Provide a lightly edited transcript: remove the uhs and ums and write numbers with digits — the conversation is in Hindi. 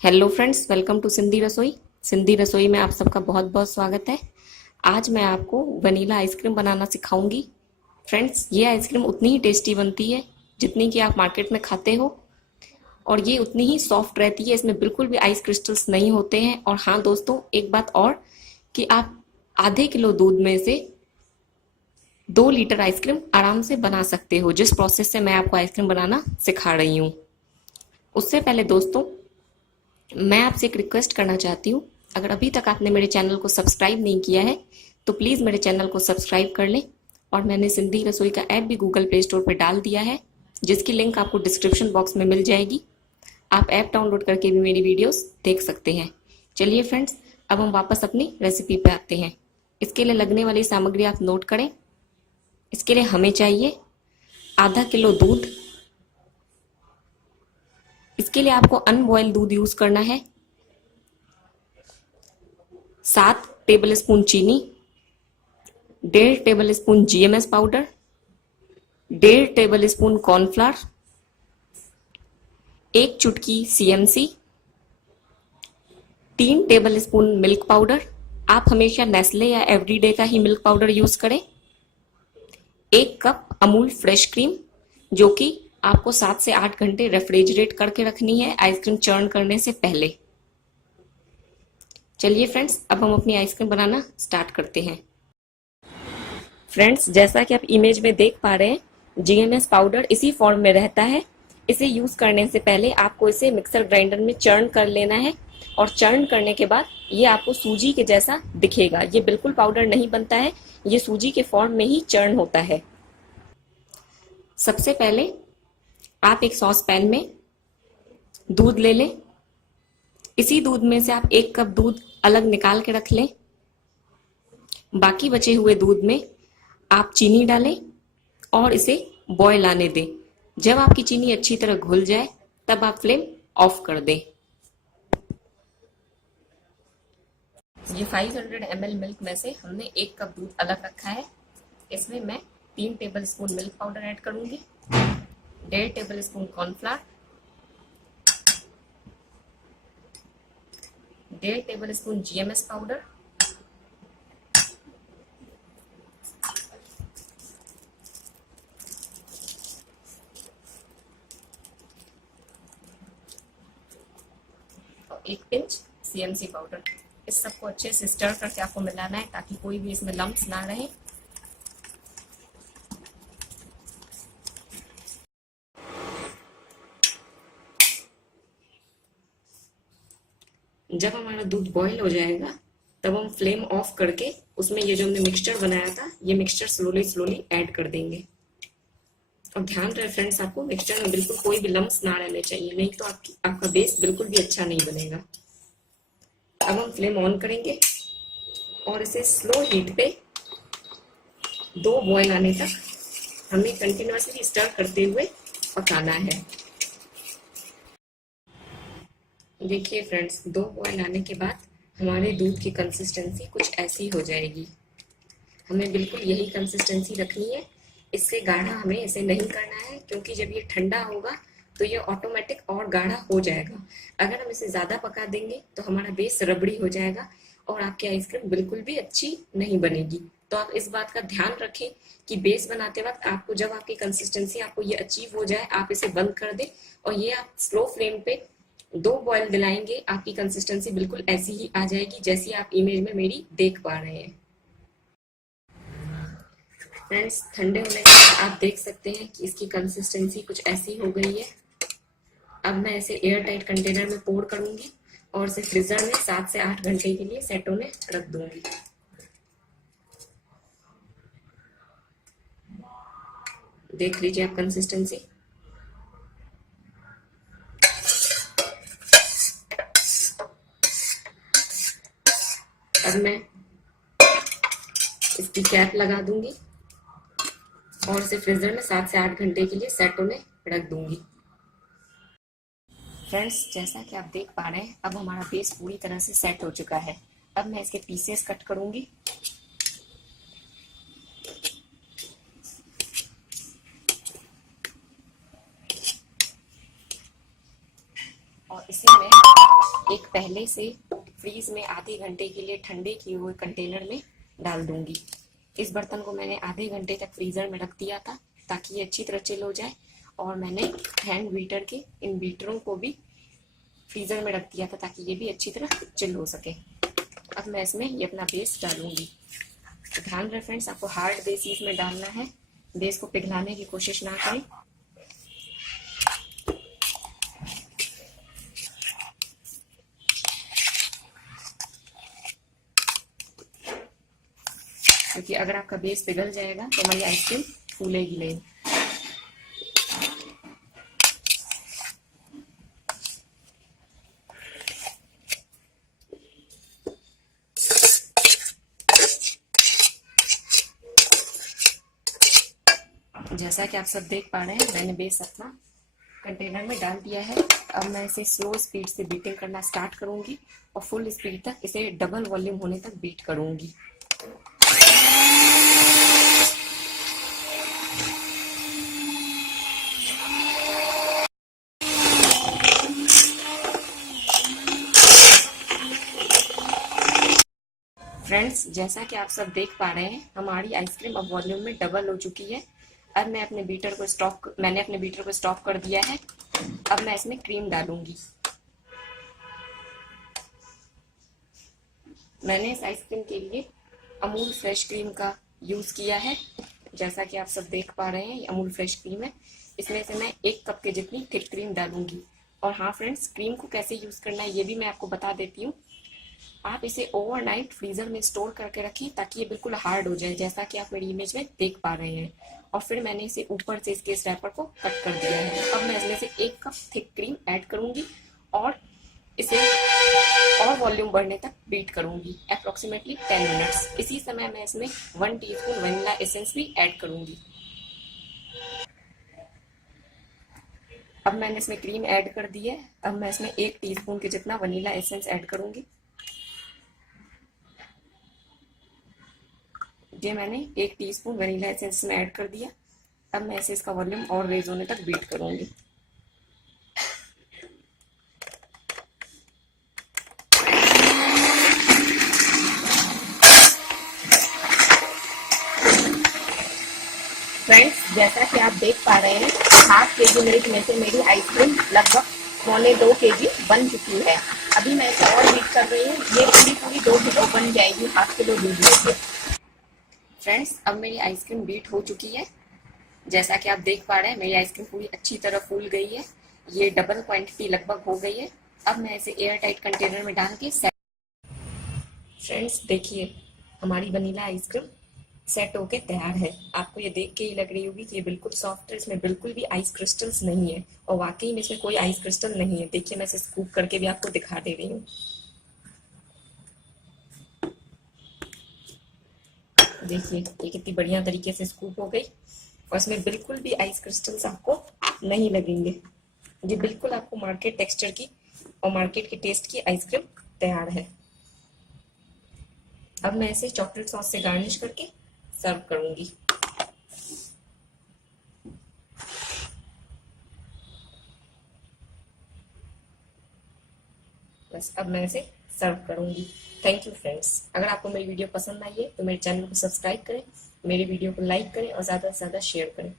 Hello friends, welcome to Sindhi Rasoi. Sindhi रसोई में आप सबका बहुत बहुत स्वागत है। आज मैं आपको वनीला आइसक्रीम बनाना सिखाऊंगी। फ्रेंड्स, ये आइसक्रीम उतनी ही टेस्टी बनती है जितनी कि आप मार्केट में खाते हो, और ये उतनी ही सॉफ्ट रहती है। इसमें बिल्कुल भी आइस क्रिस्टल्स नहीं होते हैं। और हाँ दोस्तों, एक बात और, कि आप आधे किलो दूध में से 2 लीटर आइसक्रीम आराम से बना सकते हो, जिस प्रोसेस से मैं आपको आइसक्रीम बनाना सिखा रही हूँ। उससे पहले दोस्तों, मैं आपसे एक रिक्वेस्ट करना चाहती हूँ। अगर अभी तक आपने मेरे चैनल को सब्सक्राइब नहीं किया है तो प्लीज़ मेरे चैनल को सब्सक्राइब कर लें। और मैंने सिंधी रसोई का ऐप भी गूगल प्ले स्टोर पर डाल दिया है, जिसकी लिंक आपको डिस्क्रिप्शन बॉक्स में मिल जाएगी। आप ऐप डाउनलोड करके भी मेरी वीडियोस देख सकते हैं। चलिए फ्रेंड्स, अब हम वापस अपनी रेसिपी पे आते हैं। इसके लिए लगने वाली सामग्री आप नोट करें। इसके लिए हमें चाहिए आधा किलो दूध। इसके लिए आपको अनबॉयल दूध यूज करना है। 7 टेबल स्पून चीनी, 1.5 table spoon GMS powder, 1.5 table spoon cornflour, 1 चुटकी CMC, 3 table spoon milk powder. आप हमेशा नेस्ले या एवरीडे का ही मिल्क पाउडर यूज करें। 1 कप अमूल फ्रेश क्रीम, जो कि आपको 7 से 8 घंटे रेफ्रिजरेट करके रखनी है आइसक्रीम चर्न करने से पहले। चलिए फ्रेंड्स, अब हम अपनी आइसक्रीम बनाना स्टार्ट करते हैं। फ्रेंड्स, जैसा कि आप इमेज में देख पा रहे हैं, GMS पाउडर इसी फॉर्म में रहता है। इसे यूज करने से पहले आपको इसे मिक्सर ग्राइंडर में चर्न कर लेना है, और चर्न करने के बाद ये आपको सूजी के जैसा दिखेगा। ये बिल्कुल पाउडर नहीं बनता है, ये सूजी के फॉर्म में ही चर्न होता है। सबसे पहले आप एक सॉस पैन में दूध ले लें। इसी दूध में से आप 1 कप दूध अलग निकाल के रख लें। बाकी बचे हुए दूध में आप चीनी डालें और इसे बॉयल आने दें। जब आपकी चीनी अच्छी तरह घुल जाए तब आप फ्लेम ऑफ कर दें। ये 500 ml मिल्क में से हमने 1 कप दूध अलग रखा है। इसमें मैं 3 table spoon milk powder add करूंगी, 1.5 table spoon cornflour, 1.5 table spoon GMS powder, और 1 पिंच CMC पाउडर। इस सबको अच्छे से स्टर करके आपको मिलाना है, ताकि कोई भी इसमें लम्प्स ना रहे। जब हमारा दूध बॉईल हो जाएगा तब हम फ्लेम ऑफ करके उसमें ये जो हमने मिक्सचर बनाया था, ये मिक्सचर स्लोली स्लोली ऐड कर देंगे। और ध्यान रहे फ्रेंड्स, आपको मिक्सचर में बिल्कुल कोई भी लम्प्स ना रहने चाहिए, नहीं तो आपका बेस बिल्कुल भी अच्छा नहीं बनेगा। अब हम फ्लेम ऑन करेंगे और इसे स्लो हीट पे 2 बॉयल आने तक हमें कंटिन्यूअसली स्टर करते हुए पकाना है। देखिए फ्रेंड्स, 2 बॉयल आने के बाद हमारे दूध की कंसिस्टेंसी कुछ ऐसी हो जाएगी। हमें बिल्कुल यही कंसिस्टेंसी रखनी है। इससे गाढ़ा हमें इसे नहीं करना है, क्योंकि जब ये ठंडा होगा तो ये ऑटोमेटिक और गाढ़ा हो जाएगा। अगर हम इसे ज़्यादा पका देंगे तो हमारा बेस रबड़ी हो जाएगा और आपकी आइसक्रीम बिल्कुल भी अच्छी नहीं बनेगी। तो आप इस बात का ध्यान रखें कि बेस बनाते वक्त आपको, जब आपकी कंसिस्टेंसी आपको ये अचीव हो जाए, आप इसे बंद कर दें और ये आप स्लो फ्लेम पे 2 बॉयल दिलाएंगे। आपकी कंसिस्टेंसी बिल्कुल ऐसी ही आ जाएगी जैसी आप इमेज में मेरी देख पा रहे हैं। फ्रेंड्स, ठंडे होने के बाद आप देख सकते हैं कि इसकी कंसिस्टेंसी कुछ ऐसी हो गई है। अब मैं इसे एयर टाइट कंटेनर में पोर करूंगी और इसे फ्रीजर में 7 से 8 घंटे के लिए सेट होने रख दूंगी। देख लीजिए आप कंसिस्टेंसी। अब मैं इसकी कैप लगा दूंगी और इसे फ्रीजर में 7 से 8 घंटे के लिए सेट होने रख दूंगी। फ्रेंड्स, जैसा कि आप देख पा रहे हैं, अब हमारा बेस पूरी तरह से सेट हो चुका है। अब मैं इसके पीसेस कट करूंगी। और इसे मैं एक पहले से फ्रीज में आधे घंटे के लिए ठंडे किए हुए कंटेनर में डाल दूंगी। इस बर्तन को मैंने आधे घंटे तक फ्रीजर में रख दिया था ताकि ये अच्छी तरह चिल हो जाए, और मैंने हैंड बीटर के इन बीटरों को भी फ्रीजर में रख दिया था ताकि ये भी अच्छी तरह चिल हो सके। अब मैं इसमें ये अपना बेस डालूंगी। ध्यान रहे फ्रेंड्स, आपको हार्ड बेस इसमें डालना है, बेस को पिघलाने की कोशिश ना करें। क्योंकि अगर आपका बेस पिघल जाएगा तो हमारी आइसक्रीम फूलेगी नहीं। जैसा कि आप सब देख पा रहे हैं, मैंने बेस अपना कंटेनर में डाल दिया है। अब मैं इसे स्लो स्पीड से बीटिंग करना स्टार्ट करूंगी और फुल स्पीड तक इसे डबल वॉल्यूम होने तक बीट करूंगी। फ्रेंड्स, जैसा कि आप सब देख पा रहे हैं, हमारी आइसक्रीम अब वॉल्यूम में डबल हो चुकी है। अब मैंने अपने बीटर को स्टॉप कर दिया है। अब मैं इसमें क्रीम डालूंगी। मैंने इस आइसक्रीम के लिए अमूल फ्रेश क्रीम का यूज किया है। जैसा कि आप सब देख पा रहे हैं, ये अमूल फ्रेश क्रीम है। इसमें से मैं 1 कप के जितनी थिक क्रीम डालूंगी। और हाँ फ्रेंड्स, क्रीम को कैसे यूज करना है ये भी मैं आपको बता देती हूँ। आप इसे ओवरनाइट फ्रीजर में स्टोर करके रखें ताकि ये बिल्कुल हार्ड हो जाए, जैसा कि आप मेरी इमेज में देख पा रहे हैं। और फिर मैंने इसे ऊपर से इसके इस रैपर को कट कर दिया है। अब मैं इसमें से 1 कप थिक क्रीम ऐड करूंगी और इसे और वॉल्यूम बढ़ने तक बीट करूंगी अप्रोक्सीमेटली 10 मिनट्स। इसी समय मैं इसमें 1 टीस्पून वनीला एसेंस भी ऐड करूंगी। अब मैंने इसमें क्रीम ऐड कर दी है। अब मैं इसमें 1 टीस्पून के जितना वनीला एसेंस ऐड करूंगी। ये मैंने 1 टीस्पून वनीला एसेंस में ऐड कर दिया। अब मैं इसे इसका वॉल्यूम और रेज होने तक बीट करूंगी। फ्रेंड्स, जैसा कि आप देख पा रहे हैं, ½ kg मिल्क में से मेरी आइसक्रीम लगभग 1.25 kg बन चुकी है। अभी मैं इसे और बीट कर रही हूँ। ये पूरी 2 किलो बन जाएगी ½ किलो दूध में से। फ्रेंड्स, अब मेरी आइसक्रीम बीट हो चुकी है। जैसा कि आप देख पा रहे हैं, मेरी आइसक्रीम पूरी अच्छी तरह फूल गई है। ये डबल क्वांटिटी लगभग हो गई है। अब मैं इसे एयर टाइट कंटेनर में डाल के फ्रेंड्स देखिए, हमारी वनीला आइसक्रीम सेट होके तैयार है। आपको ये देख के ही लग रही होगी कि ये बिल्कुल सॉफ्ट है, इसमें बिल्कुल भी आइस क्रिस्टल्स नहीं है। और वाकई में इसमें कोई आइस क्रिस्टल नहीं है। देखिए, मैं इसे स्कूप करके भी आपको दिखा दे रही हूँ। देखिए, ये कितनी बढ़िया तरीके से स्कूप हो गई और इसमें बिल्कुल भी आइस क्रिस्टल्स आपको नहीं लगेंगे। ये बिल्कुल आपको मार्केट टेक्सचर की और मार्केट के टेस्ट की आइसक्रीम तैयार है। अब मैं इसे चॉकलेट सॉस से गार्निश करके सर्व करूंगी। बस अब मैं इसे सर्व करूंगी। Thank you friends. अगर आपको मेरी वीडियो पसंद आई है तो मेरे चैनल को सब्सक्राइब करें, मेरे वीडियो को लाइक करें और ज़्यादा से ज़्यादा शेयर करें।